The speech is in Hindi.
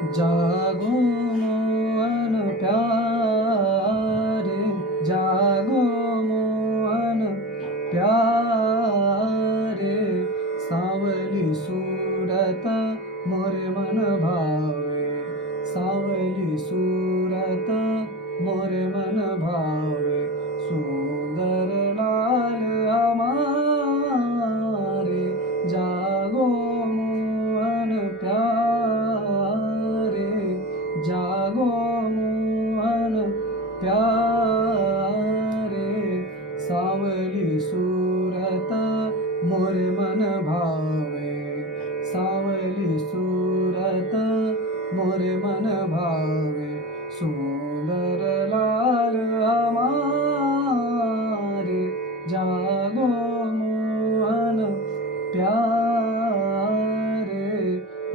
जागो मोहन प्यारे, जागो मोहन प्यारे, सावली सूरत मोरे मन भावे, सावली सूरत मोरे मन भावे, सुंदर लाल हमारे, जागो मोहन प्यारे, जागो मोहन प्यारे, सावली सूरत मोरे मन भावे, सावली सूरत मोरे मन भावे,